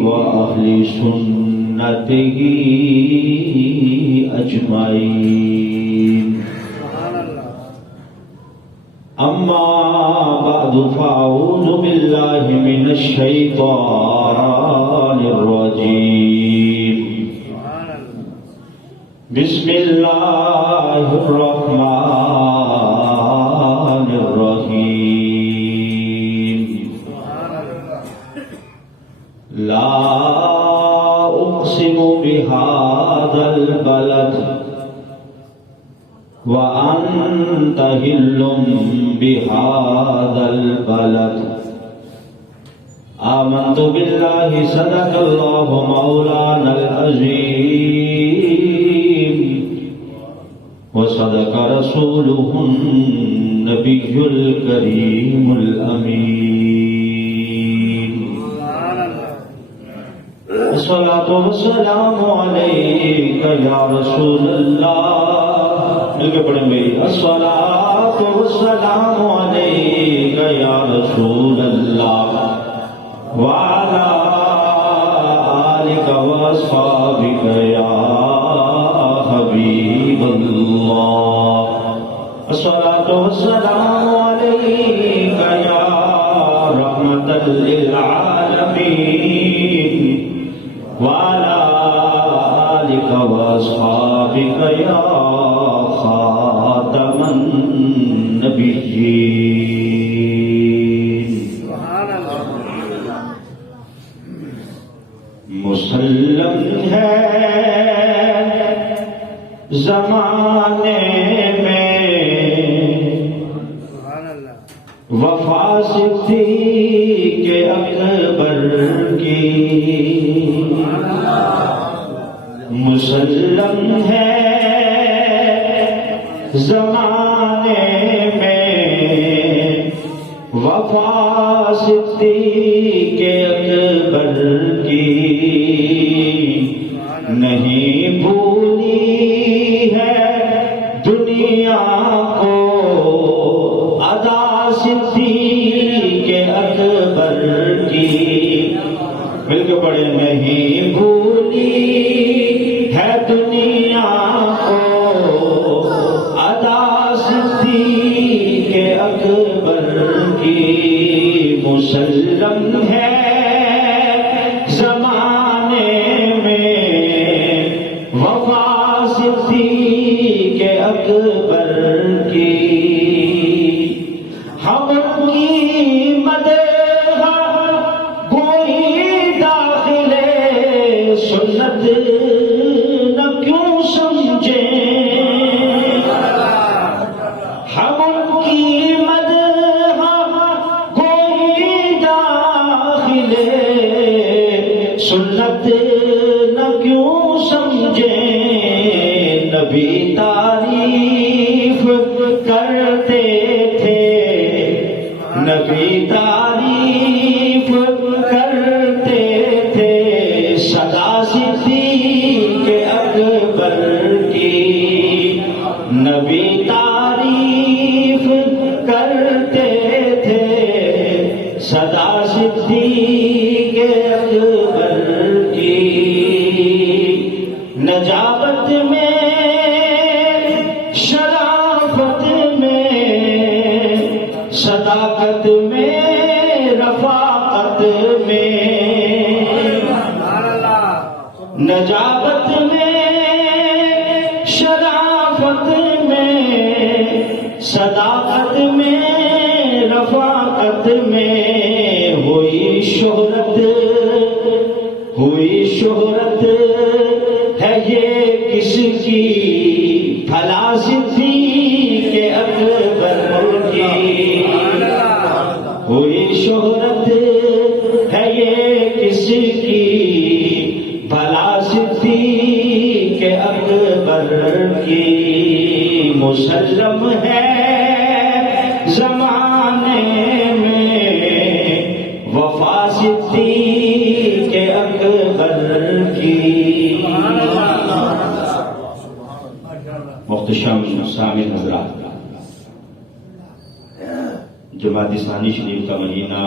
وأهل سنته أجمعين. أما بعد فأعوذ بالله من الشيطان الرجيم. بسم الله الرحمن الرحيم. لا أقسم بهذا البلد وأنت حل بهذا البلد. آمنت بالله صدق الله مولانا العظيم وصدق رسوله النبي الكريم الأمين. الصلاة والسلام عليك يا رسول الله. مل کے پڑھیں گے. الصلاة والسلام عليك يا رسول الله وعلى آلك وأصحابك يا حبيب الله. الصلاة والسلام عليك يا رحمة للعالمين وعلى آلك وأصحابك يا خاتم النبيين. مسلم ہے زمانے میں وفا صدیق اکبر کی. مسلم ہے زمانے میں وفا صدیق اکبر کی. نہیں بھولی ہے دنیا کو ادا صدیق اکبر کی. مل کے پڑھے. نہیں بھولی ہے دنیا کو ادا صدیق اکبر کی. مسلم ہے زمانے میں وفا صدیق اکبر کی. ہم کی مدح کوئی داخلے سنت نہ کیوں سمجھیں. ہم کی مدح کوئی داخلے سنت نہ کیوں سمجھیں. نبی تعریف کرتے تھے نبی تعریف کرتے تھے سدا صدیق اکبر کی. نبی تعریف کرتے تھے سدا صدیق اکبر کی. نجابت میں شرافت میں صداقت میں رفاقت میں. نجابت میں شرافت میں صداقت میں رفاقت میں. ہوئی شہرت ہے یہ کس کی بھلا صدیق اکبر کی. ہوئی شہرت ہے یہ کس کی بھلا صدیق اکبر کی. مسلم ہے زمانے میں وفا صدیق اکبر کی. محتشم سامع حضرات، جماعت ثانی شریف کا مہینہ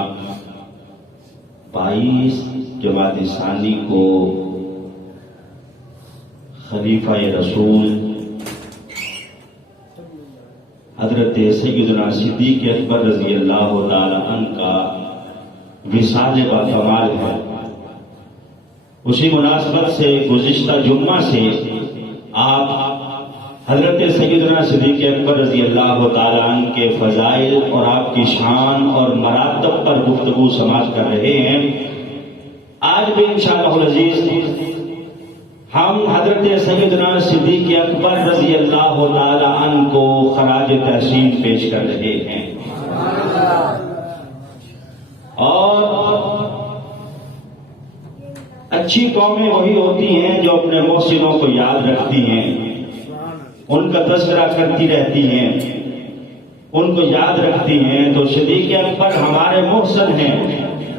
22 جمادی ثانی کو خلیفہ رسول حضرت سیدنا صدیق اکبر رضی اللہ تعالی عنہ کا وصال با کمال ہے۔ اسی مناسبت سے گزشتہ جمعہ سے آپ حضرت سیدنا صدیق اکبر رضی اللہ تعالی عنہ کے فضائل اور آپ کی شان اور مراتب پر گفتگو سماعت کر رہے ہیں۔ آج بھی انشاءاللہ العزیز ہم حضرت سیدنا صدیق اکبر رضی اللہ تعالی عنہ کو خراج تحسین پیش کر رہے ہیں، اور اچھی قومیں وہی ہوتی ہیں جو اپنے محسنوں کو یاد رکھتی ہیں، ان کا تذکرہ کرتی رہتی ہیں، ان کو یاد رکھتی ہیں۔ تو صدیق اکبر ہمارے محسن ہیں،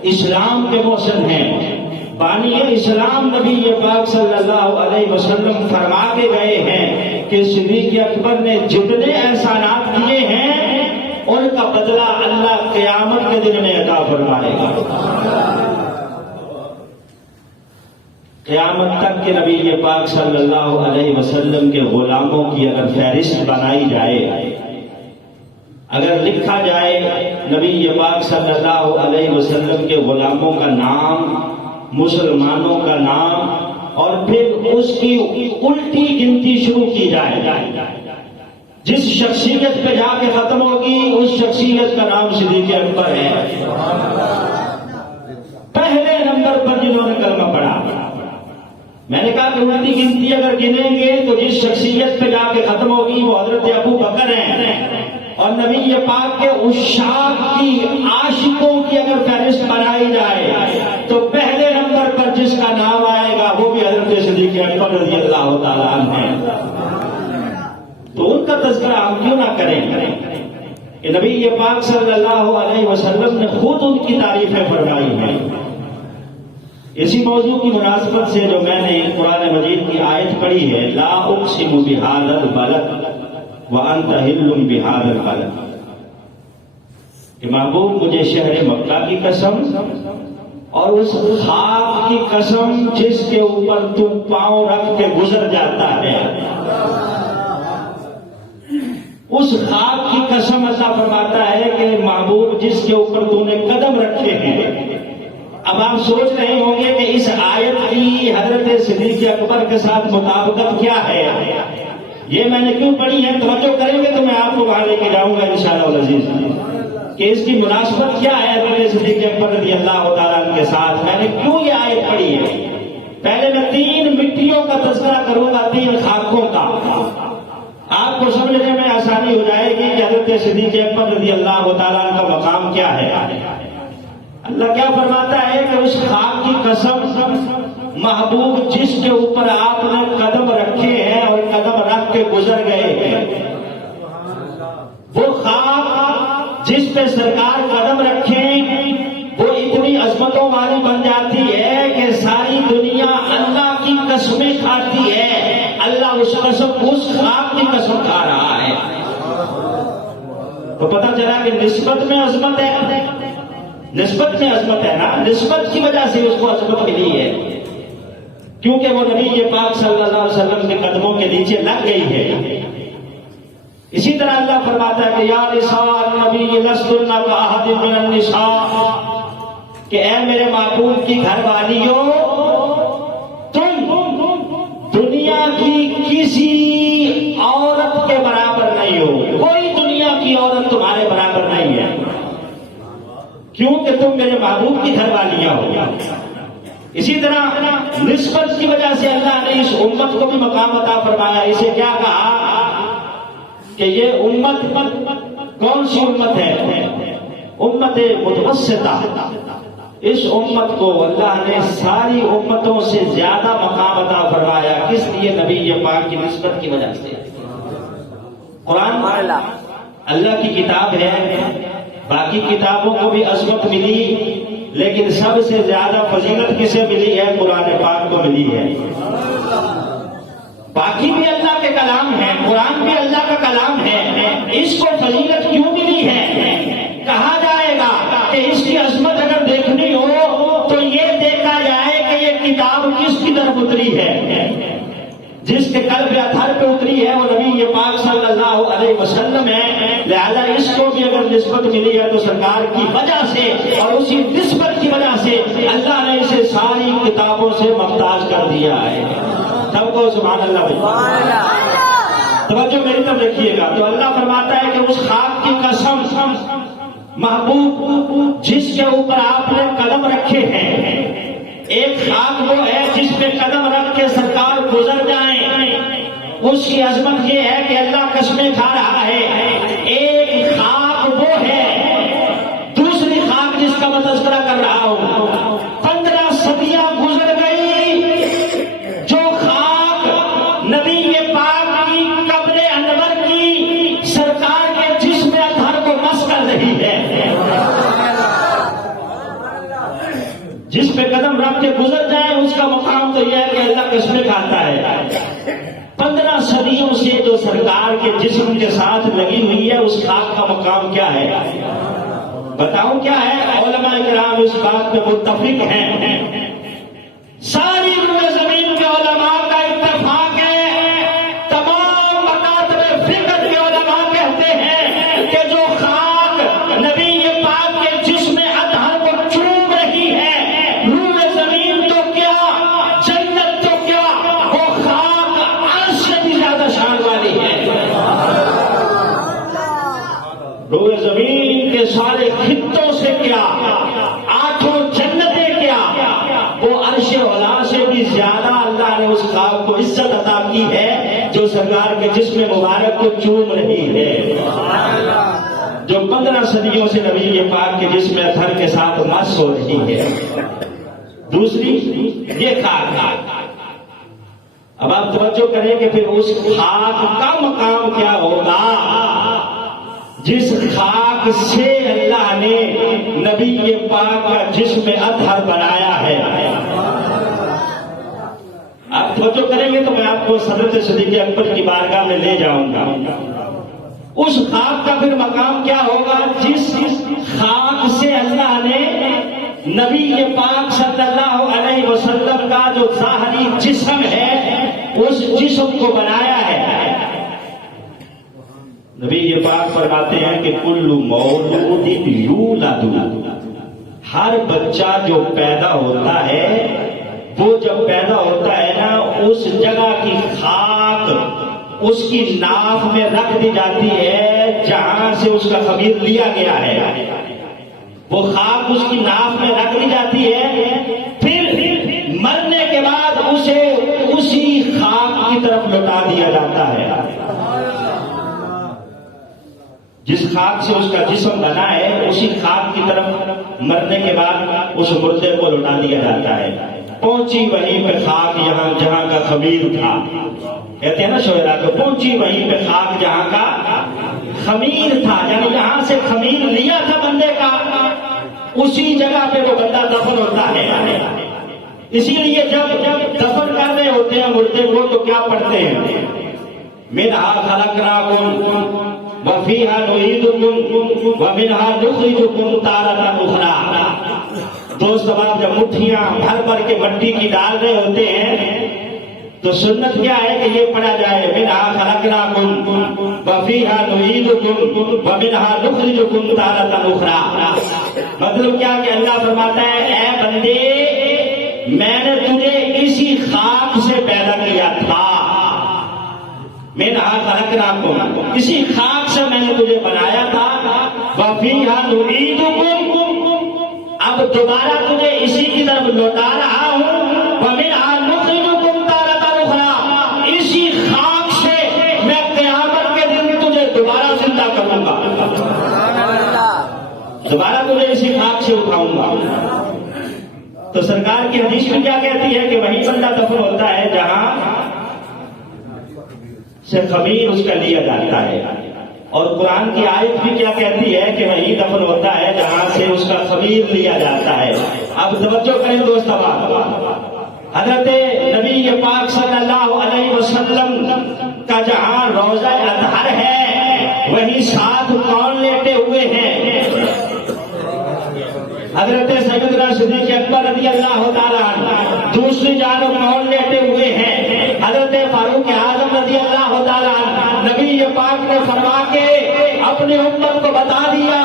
اسلام کے محسن ہیں۔ بانی اسلام نبی پاک صلی اللہ علیہ وسلم فرما کے گئے ہیں کہ صدیق اکبر نے جتنے احسانات کیے ہیں ان کا بدلہ اللہ قیامت کے دن میں عطا فرمائے گا۔ قیامت تک کے نبی پاک صلی اللہ علیہ وسلم کے غلاموں کی اگر فہرست بنائی جائے، اگر لکھا جائے نبی پاک صلی اللہ علیہ وسلم کے غلاموں کا نام، مسلمانوں کا نام، اور پھر اس کی الٹی گنتی شروع کی جائے، جس شخصیت پہ جا کے ختم ہوگی اس شخصیت کا نام صدیق اکبر ہے۔ پہلے نمبر پر جنہوں نے کلمہ پڑھا، میں نے کہا کہ الٹی گنتی اگر گنیں گے تو جس شخصیت پہ جا کے ختم ہوگی وہ حضرت ابو بکر ہیں، اور نبی پاک کے عشاق کی، عاشقوں کی اگر فہرست بنائی جائے تو پہلے نمبر پر جس کا نام آئے گا وہ بھی حضرت صدیق اکبر رضی اللہ تعالیٰ عنہ ہیں۔ تو ان کا تذکرہ ہم کیوں نہ کریں کہ نبی پاک صلی اللہ علیہ وسلم نے خود ان کی تعریفیں فرمائی ہیں۔ اسی موضوع کی مناسبت سے جو میں نے قرآن مجید کی آیت پڑھی ہے، لا اقسم بہذا البلد وانت حل بہذا البلد، کہ محبوب مجھے شہر مکہ کی قسم اور اس خاک کی قسم جس کے اوپر تم پاؤں رکھ کے گزر جاتا ہے، اس خاک کی قسم ایسا فرماتا ہے کہ محبوب جس کے اوپر تم نے قدم رکھے ہیں۔ اب آپ سوچ رہے ہوں گے کہ اس آیت کی حضرت صدیق اکبر کے ساتھ مطابقت کیا ہے، یہ میں نے کیوں پڑھی ہے؟ توجہ کریں گے تو میں آپ کو وہاں لے کے جاؤں گا انشاءاللہ العزیز کہ اس کی مناسبت کیا ہے حضرت صدیق اکبر رضی اللہ تعالیٰ عنہ کے ساتھ۔ میں نے کیوں یہ آیت پڑھی ہے؟ پہلے میں 3 مٹیوں کا تذکرہ کروں گا، 3 خاکوں کا، آپ کو سمجھنے میں آسانی ہو جائے گی کہ حضرت صدیق اکبر رضی اللہ تعالیٰ عنہ کا مقام کیا ہے۔ اللہ کیا فرماتا ہے کہ اس خاک کی قسم محبوب جس کے اوپر آپ نے قدم رکھے ہیں اور قدم رکھ کے گزر گئے ہیں، وہ خاک جس پہ سرکار قدم رکھیں وہ اتنی عظمتوں والی بن جاتی ہے کہ ساری دنیا اللہ کی قسمیں کھاتی ہے، اللہ اس خاک کی قسم کھا رہا ہے۔ تو پتہ چلا کہ نسبت میں عظمت ہے، نسبت میں عظمت ہے نا، نسبت کی وجہ سے اس کو عظمت ملی ہے، کیونکہ وہ نبی پاک صلی اللہ علیہ وسلم کے قدموں کے نیچے لگ گئی ہے۔ اسی طرح اللہ فرماتا ہے کہ یا نساء النبی لستن کاحد من النساء، کہ اے میرے محبوب کی گھر والیوں، تم دنیا کی کسی عورت کے برابر نہیں ہو، کوئی دنیا کی عورت تمہارے برابر نہیں ہے، کیونکہ تم میرے محبوب کی گھر والیاں ہو۔ اسی طرح نسبت کی وجہ سے اللہ نے اس امت کو بھی مقام عطا فرمایا۔ اسے کیا کہا کہ یہ امت کون سی امت ہے؟ امت متوسطہ۔ اس امت کو اللہ نے ساری امتوں سے زیادہ مقام عطا فرمایا، کس لیے؟ نبی پاک کی نسبت کی وجہ سے۔ قرآن اللہ کی کتاب ہے، باقی کتابوں کو بھی عظمت ملی، لیکن سب سے زیادہ فضیلت کسے ملی ہے؟ قرآن پاک کو ملی ہے۔ باقی بھی اللہ کے کلام ہے، قرآن بھی اللہ کا کلام ہے، اس کو فضیلت کیوں ملی ہے؟ کہا جائے گا کہ اس کی عظمت اگر دیکھنی ہو ملی ہے تو سرکار کی وجہ سے اور اسی نسبت کی وجہ سے اللہ نے اسے ساری کتابوں سے ممتاز کر دیا ہے. سب کو سبحان اللہ بھائی. توجہ میری طرف رکھیے گا. تو اللہ فرماتا ہے کہ اس خاک کی قسم محبوب جس کے اوپر آپ نے قدم رکھے ہیں. ایک خاک وہ ہے جس پہ قدم رکھ کے سرکار گزر جائیں. اس کی عظمت یہ ہے کہ اللہ قسمیں کھا رہا ہے. ایک خاک وہ ہے دوسری خاک جس کا میں تذکرہ کر رہا ہوں. 15 صدیاں گزر گئی جو خاک نبی پاک کی قبر انور کی سرکار کے جسم اطہر کو مس کر رہی ہے. جس پہ قدم رکھ کے گزر جائے اس کا مقام تو یہ ہے کہ اللہ قسمیں کھاتا ہے. 15 صدیوں سے جو سرکار کے جسم کے ساتھ لگی ہوئی ہے اس خاک کا مقام کیا ہے بتاؤں کیا ہے؟ علماء کرام اس بات پہ متفق ہیں. ساری روئے زمین کے علماء کا اتفاق ہے. تمام مکاتب فکر کے علماء کہتے ہیں کہ جو خاک نبی پاک کے جسم اطہر کو چوم رہی ہے روئے زمین تو کیا جنت تو کیا وہ خاک عرش سے بھی زیادہ شان والی ہے. روئے زمین کے سارے خطوں سے کیا 8 جنتیں کیا وہ عرش اولا سے بھی زیادہ اللہ نے اس خاک کو عزت عطا کی ہے جو سرکار کے جسم مبارک کو چوم رہی ہے. جو 15 صدیوں سے نبی پاک کے جسم اطہر کے ساتھ مس ہو رہی ہے. دوسری یہ خاک. اب آپ توجہ کریں کہ پھر اس خاک کا مقام کیا ہوگا جس خاک سے اللہ نے نبی پاک کا جسم اطہر بنایا ہے. آپ توجہ کریں گے تو میں آپ کو حضرت صدیق اکبر کی بارگاہ میں لے جاؤں گا. اس خاک کا پھر مقام کیا ہوگا جس خاک سے اللہ نے نبی پاک صلی اللہ علیہ وسلم کا جو ظاہری جسم ہے اس جسم کو بنایا ہے. نبی یہ پاک فرماتے ہیں کہ کل مولود یولد، ہر بچہ جو پیدا ہوتا ہے وہ جب پیدا ہوتا ہے نا اس جگہ کی خاک اس کی ناف میں رکھ دی جاتی ہے جہاں سے اس کا خمیر لیا گیا ہے. وہ خاک اس کی ناف میں رکھ دی جاتی ہے. پھر مرنے کے بعد اسے اسی خاک کی طرف لوٹا دیا جاتا ہے. جس خاک سے اس کا جسم بنا ہے اسی خاک کی طرف مرنے کے بعد اس مردے کو لوٹا دیا جاتا ہے. پہنچی وہیں پہ خاک یہاں جہاں کا خمیر تھا. کہتے ہیں نا شعرا کو پہنچی وہیں پہ خاک جہاں کا خمیر تھا، یعنی یہاں سے خمیر لیا تھا بندے کا اسی جگہ پہ وہ بندہ دفن ہوتا ہے. اسی لیے جب دفن کر رہے ہوتے ہیں مردے کو تو کیا پڑھتے ہیں؟ منہا خلقناکم وفیہا نعیدکم ومنہا نخرجکم تارۃ اخری. دوست اب جب مٹھیاں بھر بھر کے مٹی کی ڈال رہے ہوتے ہیں تو سنت کیا ہے کہ یہ پڑھا جائے منہا خلقناکم وفیہا نعیدکم ومنہا نخرجکم تارۃ اخری. مطلب کیا کہ اللہ فرماتا ہے اے بندے میں نے تجھے اسی خاک سے پیدا کیا تھا. منہا خلقناکم اسی خاک سے میں نے تجھے بنایا تھا. وفیہا نعیدکم اب دوبارہ تجھے اسی کی طرف لوٹا رہا ہوں. ومنہا نخرجکم تارۃ اخری اسی خاک سے میں قیامت کے دن تجھے دوبارہ زندہ کروں گا. دوبارہ تجھے اسی خاک سے اٹھاؤں گا. تو سرکار کی حدیث میں کیا کہتی ہے کہ وہی بندہ دفن ہوتا ہے جہاں سے خمیر اس کا لیا جاتا ہے. اور قرآن کی آیت بھی کیا کہتی ہے کہ وہی دفن ہوتا ہے جہاں سے اس کا خمیر لیا جاتا ہے. اب توجہ کریں دوست. حضرت نبی پاک صلی اللہ علیہ وسلم کا جہاں روضہ اطہر ہے وہی ساتھ کون لیٹے ہوئے ہیں؟ حضرت سیدنا صدیق اکبر رضی اللہ تعالیٰ عنہ. دوسری جانب کون لیٹے ہوئے ہیں؟ حضرت فاروق اعظم رضی اللہ تعالیٰ عنہ. نبی پاک نے فرما کے اپنی امت کو بتا دیا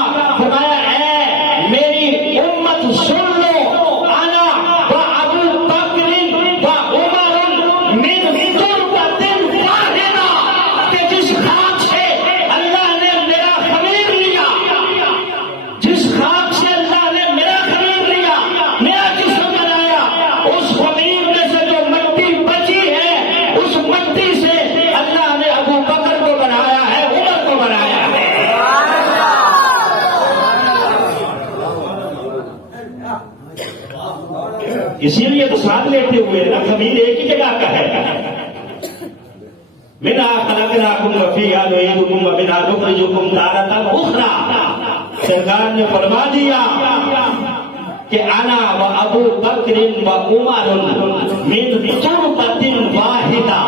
اسی لیے تو ساتھ لیتے ہوئے نا، خمیر ایک ہی جگہ کا ہے. منہا خلقناکم وفیہا نعیدکم ومنہا نخرجکم تارۃ اخری. سرکار نے فرما دیا کہ انا و ابو بکر و عمر من تربۃ واحدہ.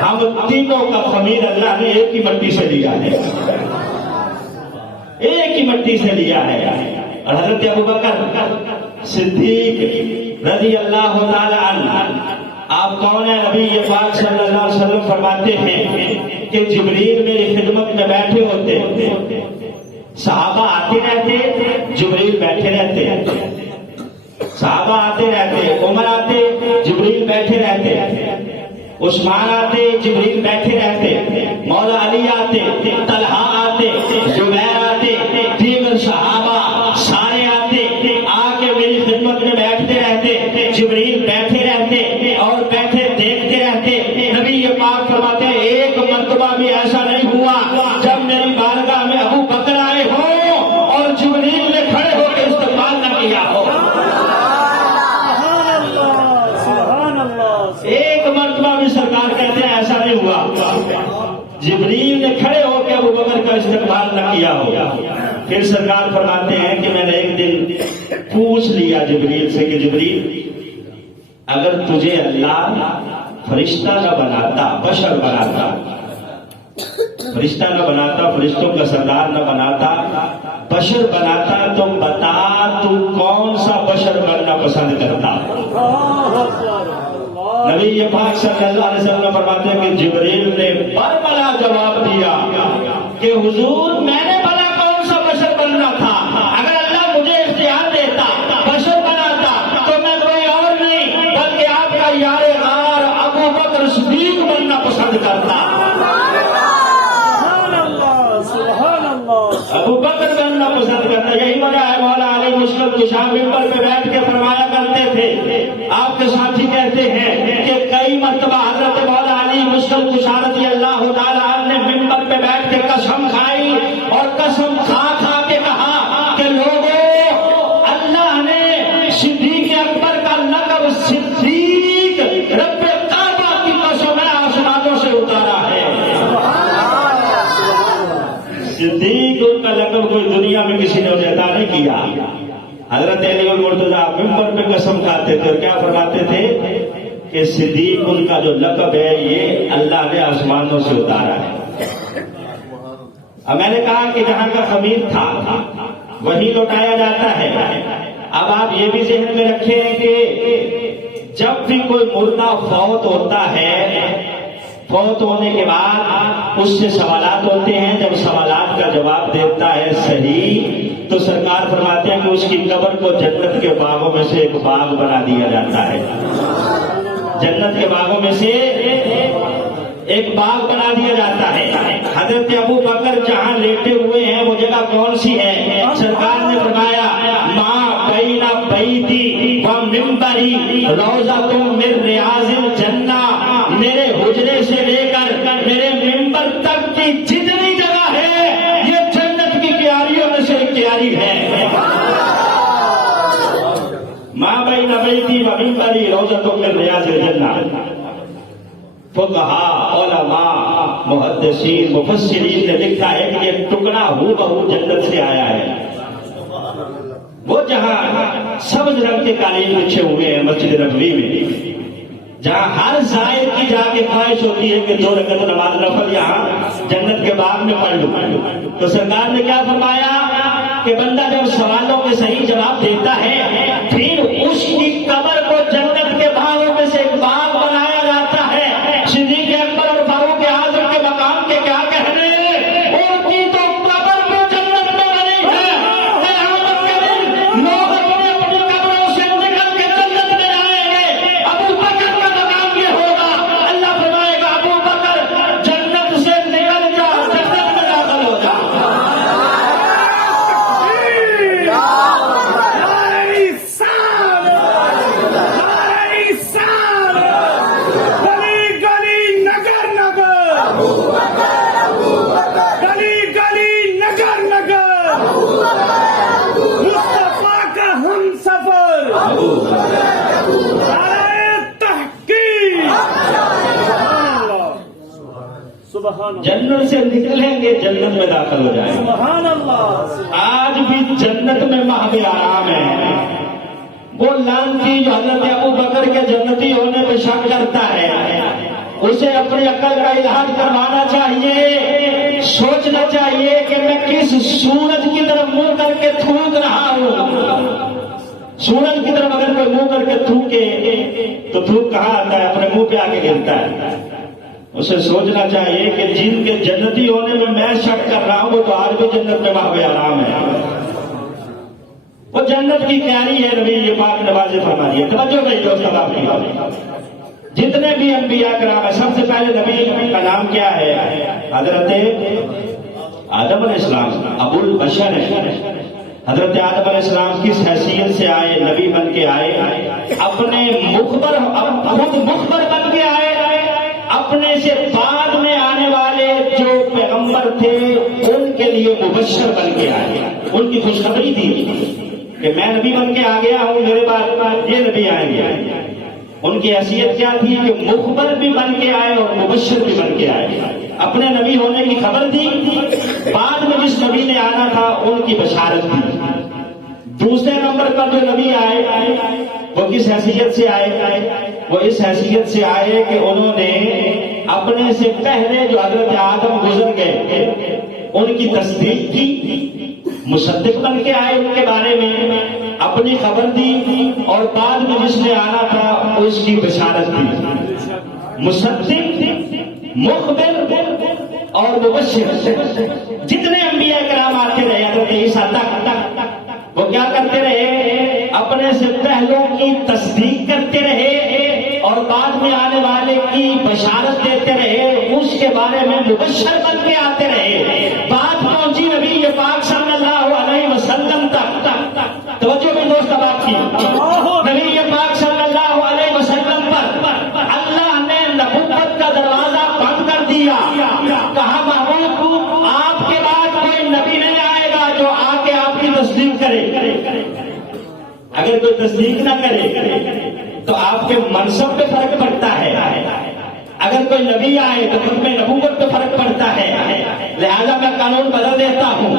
ہم تینوں کا خمیر اللہ نے ایک ہی مٹی سے لیا ہے، ایک ہی مٹی سے لیا ہے. اور حضرت ابو بکر صدیق رضی اللہ تعالی عنہ، آپ کون ہیں؟ نبی پاک صلی اللہ علیہ وسلم فرماتے ہیں کہ جبریل میری خدمت میں بیٹھے ہوتے، صحابہ آتے رہتے، جبریل بیٹھے رہتے. صحابہ آتے رہتے، عمر آتے، جبریل بیٹھے رہتے، عثمان آتے، جبریل بیٹھے رہتے، مولا علی آتے، طلحہ آتے، زبیر آتے، دیگر صحابہ سارے آتے، آ کے میری خدمت میں بیٹھتے رہتے، جبریل بیٹھے رہتے اور بیٹھے دیکھتے رہتے. نبی یہ پاک فرماتے ہیں ایک مرتبہ بھی ایسا نہیں ہوا جب میری بارگاہ میں ابو بکر آئے ہوں اور جبریل نے کھڑے ہو کے استقبال نہ کیا ہو. ایک مرتبہ بھی سرکار کہتے ہیں ایسا نہیں ہوا جبریل نے کھڑے ہو کے ابو بکر کا استقبال نہ کیا ہو. پھر سرکار فرماتے ہیں کہ میں نے ایک دن پوچھ لیا جبریل سے کہ جبریل، اگر تجھے اللہ فرشتہ نہ بناتا، بشر بناتا، فرشتہ نہ بناتا، فرشتوں کا سردار نہ بناتا، بشر بناتا، تو بتا تو کون سا بشر بننا پسند کرتا؟ نبی پاک صلی اللہ علیہ وسلم فرماتے ہیں کہ جبریل نے برملا جواب دیا کہ حضور میں نے بھلا کون سا بشر بننا تھا؟ اگر اللہ مجھے اختیار دیتا، بشر بناتا، تو میں کوئی اور نہیں بلکہ آپ کا یار غار ابو بکر صدیق بننا پسند کرتا. ابو بکر بننا پسند کرتا. یہی وجہ ہے مولا علی مشکل کشا ممبر پہ بیٹھ کے فرمایا کرتے تھے، آپ کے ساتھی کہتے ہیں کہ کئی مرتبہ حضرت مولا علی مشکل کشا رضی اللہ تعالیٰ عنہ نے ممبر پہ بیٹھ کے قسم کھائی اور قسم کھا کھا کے کہا کہ لوگوں، اللہ نے صدیق اکبر کا لقب صدیق رب کعبہ کی قسم ہے آسمانوں سے اتارا ہے. صدیق ان کا لقب کوئی دنیا میں کسی نے انہیں عطا نہیں کیا. حضرت علی المرتضیٰ ممبر پہ قسم کھاتے تھے اور کیا فرماتے تھے کہ صدیق ان کا جو لقب ہے یہ اللہ نے آسمانوں سے اتارا ہے. اب میں نے کہا کہ جہاں کا خمیر تھا وہی لوٹایا جاتا ہے. اب آپ یہ بھی ذہن میں رکھیں کہ جب بھی کوئی مردہ فوت ہوتا ہے، فوت ہونے کے بعد اس سے سوالات ہوتے ہیں. جب سوالات کا جواب دیتا ہے صحیح تو سرکار فرماتے ہیں کہ اس کی قبر کو جنت کے باغوں میں سے ایک باغ بنا دیا جاتا ہے. جنت کے باغوں میں سے ایک باغ بنا دیا جاتا ہے. حضرت ابو بکر جہاں لیٹے ہوئے ہیں وہ جگہ کون سی ہے؟ سرکار نے فرمایا ماں بین بیتی و منبری روضۃ من ریاض الجنہ. میرے حجرے سے لے کر میرے منبر تک کی جتنی جگہ ہے یہ جنت کی کیاریوں میں سے ایک کیاری ہے. ماں بین بیتی و منبری روضۃ من ریاض الجنہ. فقہاء، علماء، محدثین، مفسرین نے لکھا ہے کہ یہ ٹکڑا ہو بہو جنت سے آیا ہے. وہ جہاں سبز رنگ کے قالین بچھے ہوئے ہیں مسجد نبوی میں، جہاں ہر زائر کی جا کے خواہش ہوتی ہے کہ 2 رکعت نماز نفل یہاں جنت کے باغ میں پڑھ لوں. تو سرکار نے کیا فرمایا کہ بندہ جب سوالوں کے صحیح جواب دیتا ہے پھر اس کی قبر کو جنت کے باغوں میں سے ایک باغ بنایا جاتا ہے. صدیق اکبر اور فاروق اعظم کے مقام کے کیا کہنے، ان کی تو قبر بھی جنت میں بنی ہے. قیامت کے دن لوگ اپنی اپنی قبروں سے نکل کے جنت میں جائیں گے. ابو بکر کا مقام یہ ہوگا، اللہ فرمائے گا ابو بکر جنت سے نکل جا، جنت میں داخل ہو جا. جنت سے نکلیں گے جنت میں داخل ہو جائیں گے. سبحان اللہ. آج بھی جنت میں محض آرام ہے. وہ لانتی جو حضرت ابو بکر کے جنتی ہونے پہ شک کرتا ہے اسے اپنی عقل کا علاج کروانا چاہیے. سوچنا چاہیے کہ میں کس سورج کی طرف منہ کر کے تھوک رہا ہوں. سورج کی طرف اگر کوئی منہ کر کے تھوکے تو تھوک کہاں آتا ہے؟ اپنے منہ پہ آ کے گرتا ہے. اسے سوچنا چاہیے کہ جن کے جنتی ہونے میں شک کر رہا ہوں وہ تو آج بھی جنت میں محض آرام ہے. وہ جنت کی تیاری ہے. نبی یہ پاک نے واضح فرما دیا. توجہ نہیں دوست آپ کی. جتنے بھی انبیاء کرام ہیں سب سے پہلے نبی کا نام کیا ہے؟ حضرت آدم علیہ السلام. ابو البشر ہے. حضرت آدم علیہ السلام کس حیثیت سے آئے؟ نبی بن کے آئے. اپنے مخبر خود مخبر بن کے آئے. اپنے سے بعد میں آنے والے جو پیغمبر تھے ان کے لیے مبشر بن کے آئے. ان کی خوشخبری تھی کہ میں نبی بن کے آ گیا ہوں, میرے بعد یہ نبی آئیں گے. ان کی حیثیت کیا تھی کہ مخبر بھی بن کے آئے اور مبشر بھی بن کے آئے. اپنے نبی ہونے کی خبر دی, بعد میں جس نبی نے آنا تھا ان کی بشارت دی. دوسرے نمبر پر جو نبی آئے وہ کس حیثیت سے آئے؟ وہ اس حیثیت سے آئے کہ انہوں نے اپنے سے پہلے جو حضرت آدم گزر گئے ان کی تصدیق کی. مصدق بن کے آئے, ان کے بارے میں اپنی خبر دی اور بعد میں جس نے آنا تھا اس کی بشارت دی. مصدق, مخبر اور مبشر. جتنے انبیاء کرام آتے رہے حضرت عیسیٰ تک وہ کیا کرتے رہے؟ اپنے سے پہلوں کی تصدیق کرتے رہے اور بعد میں آنے والے کی بشارت دیتے رہے. اس کے بارے میں مبشر بن کے آتے رہے. بات پہنچی نبی پاک صلی اللہ علیہ وسلم تک. توجہ بھی دوست بات کی. نبی پاک صلی اللہ علیہ وسلم پر اللہ نے نبوت کا دروازہ بند کر دیا. کہا محبوب آپ کے بعد کوئی نبی نہیں آئے گا جو آ کے آپ کی تصدیق کرے. اگر کوئی تصدیق نہ کرے تو آپ کے منصب پہ فرق پڑتا ہے. اگر کوئی نبی آئے تو خود میں نبوت پہ فرق پڑتا ہے. لہذا میں قانون بدل دیتا ہوں.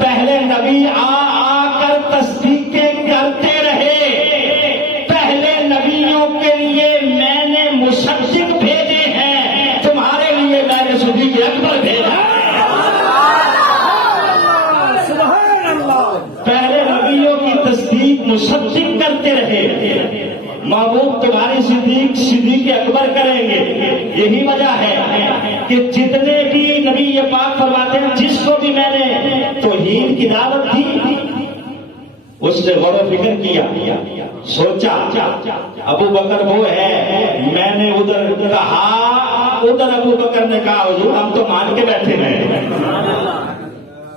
پہلے نبی آ کر تصدیقیں کرتے رہے. پہلے نبیوں کے لیے میں نے مصدق بھیجے ہیں, تمہارے لیے میں نے صدیق اکبر بھیجا. پہلے نبیوں کی تصدیق مصدق کرتے رہے. محبوب تمہاری صدیق اکبر کریں گے. یہی وجہ ہے کہ جتنے بھی نبی یہ پاک فرماتے ہیں جس کو بھی میں نے توحید کی دعوت دی اس نے غور و فکر کیا, سوچا ابو بکر وہ ہے. میں نے ادھر کہا, ادھر ابو بکر نے کہا حضور ہم تو مان کے بیٹھے ہیں,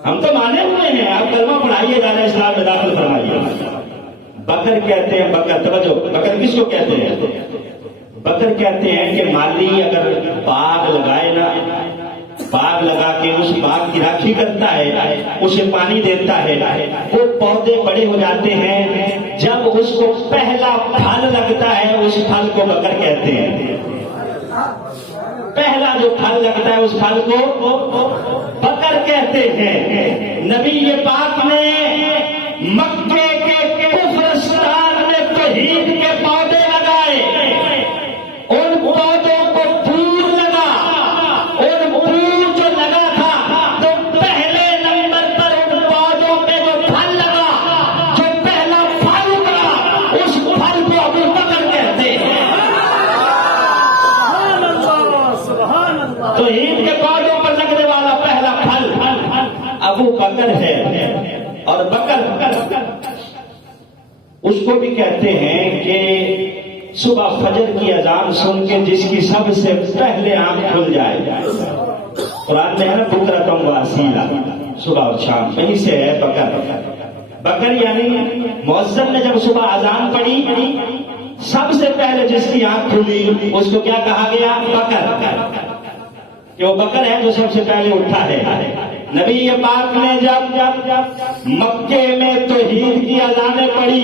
ہم تو مانے ہوئے ہیں, آپ کلمہ پڑھائیے, دار اسلام میں داخل فرمائیے. بکر کہتے ہیں, بکر توجہ, بکر کس کو کہتے ہیں؟ بکر کہتے ہیں کہ مالی اگر باغ لگائے نا, باغ لگا کے اس باغ کی راکھی کرتا ہے, اسے پانی دیتا ہے, وہ پودے بڑے ہو جاتے ہیں. جب اس کو پہلا پھل لگتا ہے اس پھل کو بکر کہتے ہیں. پہلا جو پھل لگتا ہے اس پھل کو بکر کہتے ہیں. نبی یہ پاک نے مکے کے کفرستان میں توحید کے پودے لگائے. ان پودوں کو پھول لگا, اور پھول جو لگا تھا تو پہلے نمبر پر ان پودوں پہ جو پھل لگا, جو پہلا پھل اگلا, اس پھل کو ابو بکر کہتے ہیں. توحید کے پودوں پر لگنے والا پہلا پھل ابو بکر ہے. اور بکر اس کو بھی کہتے ہیں کہ صبح فجر کی اذان سن کے جس کی سب سے پہلے آنکھ کھل جائے. قرآن میں ہے نا بکرتم واسیلا, صبح اور شام, کہیں سے ہے بکر. بکر یعنی مؤذن نے جب صبح اذان پڑھی سب سے پہلے جس کی آنکھ کھلی اس کو کیا کہا گیا؟ بکر. کہ وہ بکر ہے جو سب سے پہلے اٹھا ہے. نبی یہ پاک نے جب مکے میں توحید کی اذانیں پڑھی,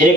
1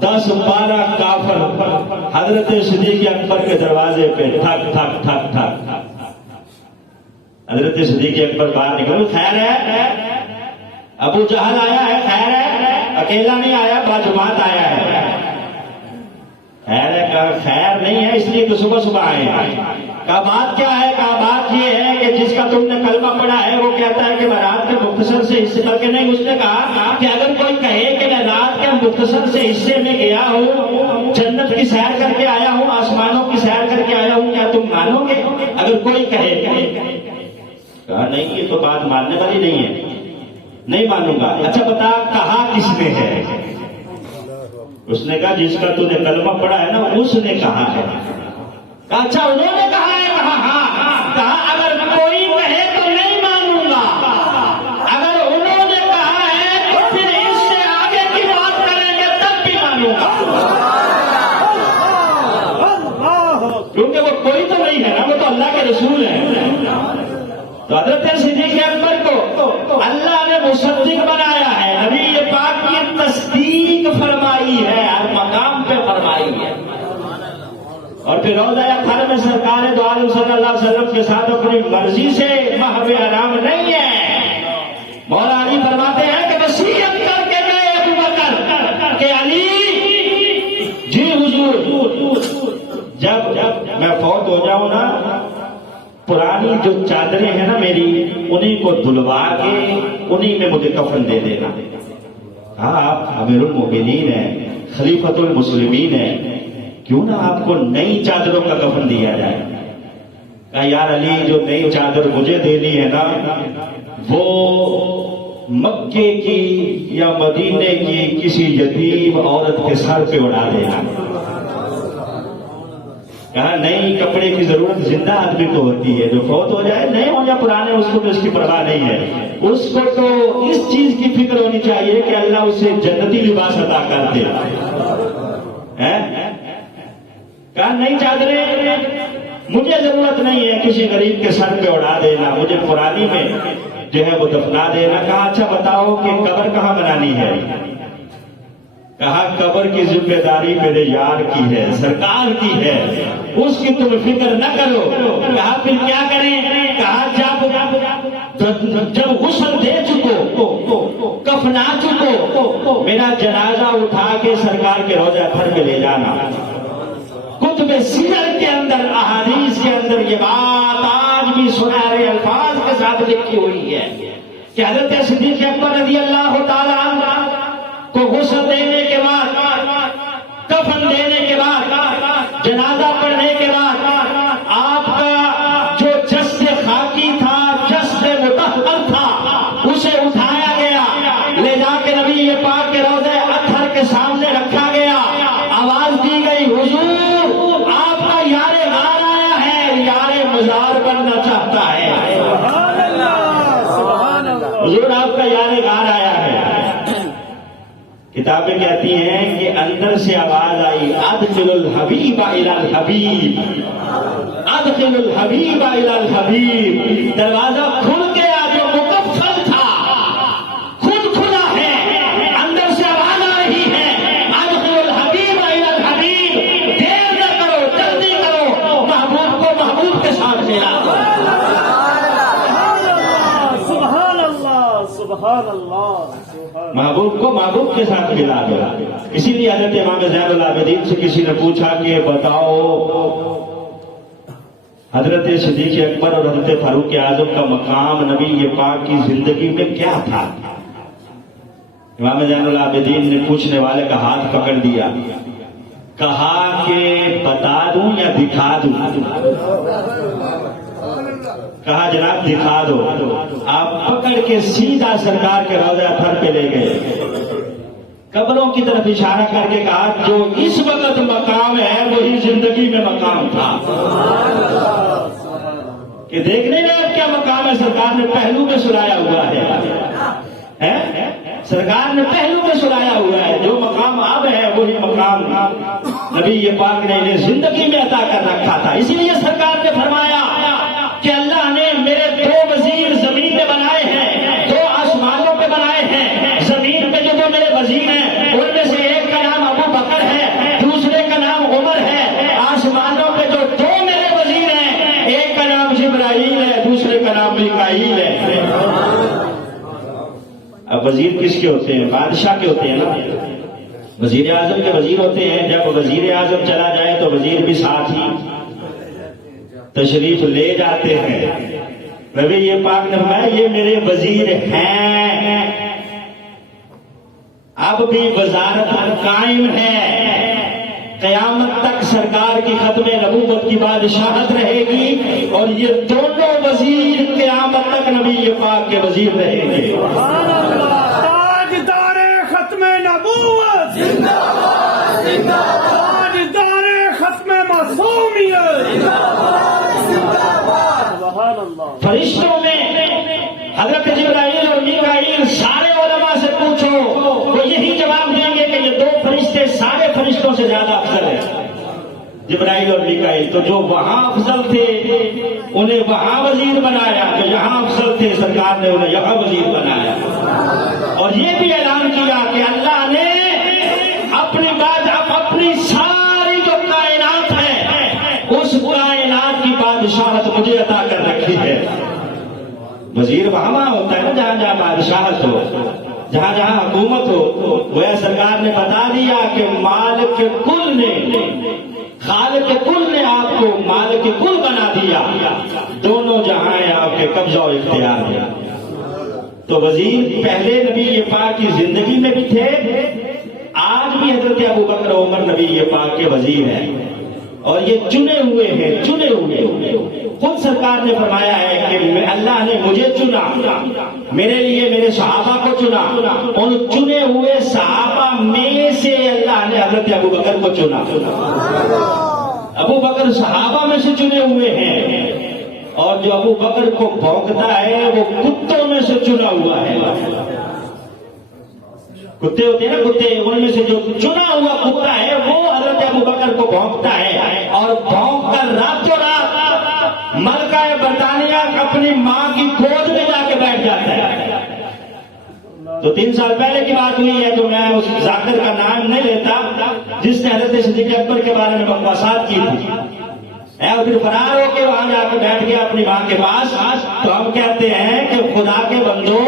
10-12 کافر حضرت صدیق اکبر کے دروازے پہ ٹھک ٹھک ٹھک ٹھک. حضرت صدیق اکبر باہر نکلے. خیر ہے؟ ابو جہل آیا ہے؟ خیر ہے؟ اکیلا نہیں آیا، باجماعت آیا ہے. خیر ہے؟ کہا خیر نہیں ہے، اس لیے تو صبح صبح آئے ہیں. کہا بات کیا ہے؟ کہا بات یہ ہے کہ جس کا تم نے کلمہ پڑھا ہے وہ کہتا ہے کہ میں رات کے مختصر سے حصے کر کے نہیں. اس نے کہا کہ اگر کوئی کہے کہ میں رات کے مختصر سے حصے میں گیا ہوں، جنت کی سیر کر کے آیا ہوں، آسمانوں کی سیر کر کے آیا ہوں، کیا تم مانو گے؟ اگر کوئی کہے. کہا نہیں، یہ تو بات ماننے والی نہیں ہے، نہیں مانوں گا. اچھا بتا کہا کس نے ہے؟ اس نے کہا جس کا تو نے کلمہ پڑھا ہے نا اس نے کہا ہے. کہا اچھا انہوں نے کہا ہے؟ کہا ہاں. کہا اگر کوئی کہے تو نہیں مانوں گا، اگر انہوں نے کہا ہے تو پھر اس سے آگے کی بات کریں گے تب بھی مانوں گا. کیونکہ وہ کوئی تو نہیں ہے نا، وہ تو اللہ کے رسول ہے. تو حضرت صدیق اکبر کو اللہ نے مصدق بنایا ہے، نبی پاک کی تصدیق فرمائی ہے، ہر مقام پہ فرمائی ہے. اور پھر روضہ اطہر میں سرکار دو عالم صلی اللہ علیہ وسلم کے ساتھ اپنی مرضی سے محو حرام نہیں ہے. مولا علی فرماتے ہیں کہ وصیت کر کے گئے ابو بکر کہ علی جی حضور جب میں فوت ہو جاؤں نا، پرانی جو چادریں ہیں نا میری، انہیں کو دھلوا کے انہیں میں مجھے کفن دے دینا. ہاں آپ امیر المومنین ہیں، خلیفۃ المسلمین ہیں، کیوں نہ آپ کو نئی چادروں کا کفن دیا جائے. کہا یار علی جو نئی چادر مجھے دینی ہے نا وہ مکے کی یا مدینے کی کسی یتیم عورت کے سر پہ اڑا دینا. کہا نئی کپڑے کی ضرورت زندہ آدمی کو ہوتی ہے، جو فوت ہو جائے نئے ہو یا پرانے اس کو تو اس کی پرواہ نہیں ہے. اس کو تو اس چیز کی فکر ہونی چاہیے کہ اللہ اسے جنتی لباس عطا کر دے. کہا نئی چادریں مجھے ضرورت نہیں ہے، کسی غریب کے سر پہ اڑا دینا، مجھے پرانی میں جو ہے وہ دفنا دینا. کہا اچھا بتاؤ کہ قبر کہاں بنانی ہے؟ کہا قبر کی ذمہ داری میرے یار کی ہے، سرکار کی ہے، اس کی تم فکر نہ کرو. کہا پھر کیا کریں؟ کہا جب غسل دے چکو، کفنا چکو، میرا جنازہ اٹھا کے سرکار کے روضہ اطہر پہ لے جانا. کتب سیرت کے اندر، احادیث کے اندر یہ بات آج بھی سنہرے الفاظ کے ساتھ لکھی ہوئی ہے کہ حضرت صدیق اکبر رضی اللہ تعالیٰ عنہ کو غسل دینے کے بعد، کفن دینے کے بعد، جنازہ پڑھنے کے بعد آپ کا جو جسد خاکی تھا، جسد مطہر تھا، اسے اٹھایا گیا، لے جا کے نبی پاک کے روضہ اطہر کے سامنے رکھا گیا. آواز دی گئی حضور آپ کا یار غار آیا ہے، یار مزار بننا چاہتا ہے. حضور آپ کا یار غار آیا ہے. کتابیں کہتی ہیں کہ اندر سے آواز آئی ادخل الحبیب الی الحبیب، ادخل الحبیب الی الحبیب. دروازہ کھل گیا جو مقفل تھا، خود کھلا ہے. اندر سے آواز آ رہی ہے ادخل الحبیب الی الحبیب. دیر نہ کرو، جلدی کرو، محبوب کو محبوب کے ساتھ ملا دو. سبحان اللہ، سبحان اللہ. محبوب کو محبوب کے ساتھ ملا دو. اسی لیے حضرت امام زین العابدین سے کسی نے پوچھا کہ بتاؤ حضرت صدیق اکبر اور حضرت فاروق اعظم کا مقام نبی پاک کی زندگی میں کیا تھا؟ امام زین العابدین نے پوچھنے والے کا ہاتھ پکڑ دیا، کہا کہ بتا دوں یا دکھا دوں؟ کہا جناب دکھا دو. آپ پکڑ کے سیدھا سرکار کے روضہ اطہر پہ لے گئے، قبروں کی طرف اشارہ کر کے کہا جو اس وقت مقام ہے وہی زندگی میں مقام تھا. کہ دیکھنے میں اب کیا مقام ہے، سرکار نے پہلو میں سلایا ہوا ہے، سرکار نے پہلو میں سلایا ہوا ہے. جو مقام اب ہے وہی مقام نبی پاک نے انہیں زندگی میں عطا کر رکھا تھا. اسی لیے سرکار نے فرمایا کہ اللہ نے میرے 2 وزیر زمین پہ بنائے ہیں، 2 آسمانوں پہ بنائے ہیں. زمین پہ جو میرے وزیر ہیں ان میں سے ایک کا نام ابو بکر جبرائیل ہے، دوسرے کا نام میکائیل ہے۔ اب وزیر کس کے ہوتے ہیں؟ بادشاہ کے ہوتے ہیں نا، وزیر اعظم کے وزیر ہوتے ہیں۔ جب وزیر اعظم چلا جائے تو وزیر بھی ساتھ ہی تشریف لے جاتے ہیں۔ نبی پاک نے فرمایا یہ میرے وزیر ہیں، اب بھی وزارت قائم ہے، قیامت تک سرکار کی ختم نبوت کی بادشاہت رہے گی، اور یہ دونوں وزیر قیامت تک نبی پاک کے وزیر رہیں گے۔ تاجدار ختم نبوت زندہ باد، زندہ باد، تاجدار ختم معصومیت زندہ باد، زندہ باد، سبحان اللہ۔ فرشتوں میں حضرت جبرائیل اور میکائیل، سارے علماء سے پوچھو وہ یہی جواب دیں گے کہ یہ دو فرشتے سارے فرشتوں سے زیادہ افضل ہیں، جبرائیل اور میکائیل۔ تو جو وہاں افضل تھے انہیں وہاں وزیر بنایا، جو یہاں افضل تھے سرکار نے انہیں یہاں وزیر بنایا۔ اور یہ بھی اعلان کیا کہ اللہ نے اپنی بات، اپنی ساری جو کائنات ہے اس کائنات کی بادشاہت مجھے عطا کر رکھی ہے۔ وزیر وہاں ہوتا ہے نا جہاں جہاں بادشاہت ہو، جہاں جہاں حکومت ہو۔ وہ سرکار نے بتا دیا کہ مالک کل نے، خالق کل نے آپ کو مالک کل بنا دیا، دونوں جہاں ہیں آپ کے قبضہ و اختیار ہے۔ تو وزیر پہلے نبی پاک کی زندگی میں بھی تھے، آج بھی حضرت ابوبکر عمر نبی پاک کے وزیر ہیں، اور یہ چنے ہوئے ہیں، چنے ہوئے۔ خود سرکار نے فرمایا ہے کہ اللہ نے مجھے چنا، میرے لیے میرے صحابہ کو چنا، ان چنے ہوئے صحابہ میں سے اللہ نے حضرت ابوبکر کو چنا۔ ابوبکر صحابہ میں سے چنے ہوئے ہیں، اور جو ابوبکر کو بھونکتا ہے وہ کتوں میں سے چنا ہوا ہے۔ کتے ہوتے ہیں نا، کتے، ان میں سے جو چنا ہوا کتا ہے وہ حضرت ابوبکر کو بھونکتا ہے، اور بھونک کر راتوں رات ملکہ برطانیہ اپنی ماں کی گود میں جا کے بیٹھ جاتا ہے۔ تو 3 سال پہلے کی بات ہوئی ہے، تو میں اس ذاکر کا نام نہیں لیتا جس نے حضرت صدیق اکبر کے بارے میں بکواسات کی تھی، اور پھر فرار ہو کے وہاں جا کے بیٹھ گیا اپنی ماں کے پاس۔ تو ہم کہتے ہیں کہ خدا کے بندو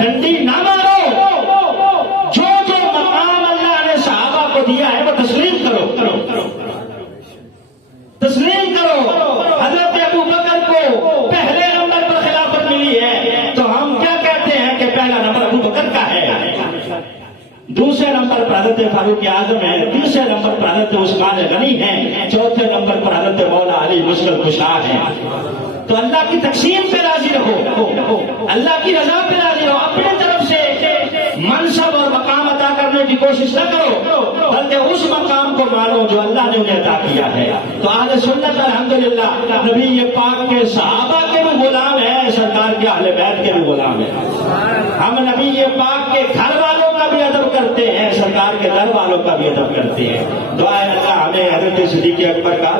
ڈنڈی نہ مارو، جو جو مقام اللہ نے صحابہ کو دیا ہے وہ تسلیم کرو، تسلیم کرو۔ حضرت ابوبکر کو پہلے نمبر پر خلافت ملی ہے، تو ہم کیا کہتے ہیں کہ پہلا نمبر ابوبکر کا ہے، دوسرے نمبر پر حضرت فاروق اعظم ہے، تیسرے نمبر پر حضرت عثمان غنی ہے، چوتھے نمبر پر حضرت مولا علی مشکل کشا ہے۔ تو اللہ کی تقسیم پہ راضی رہو، اللہ کی رضا پہ راضی رہو، اپنے طرف سے منصب اور مقام عطا کرنے کی کوشش نہ کرو، بلکہ اس مقام کو مانو جو اللہ نے انہیں عطا کیا ہے۔ تو اہل سنت الحمدللہ نبی پاک کے صحابہ کے بھی غلام ہیں، سرکار کے اہل بیت کے بھی غلام ہیں۔ ہم نبی پاک کے گھر والوں کا بھی ادب کرتے ہیں، سرکار کے در والوں کا بھی ادب کرتے ہیں۔ دعا ہے اللہ ہمیں حضرت صدیق اکبر کا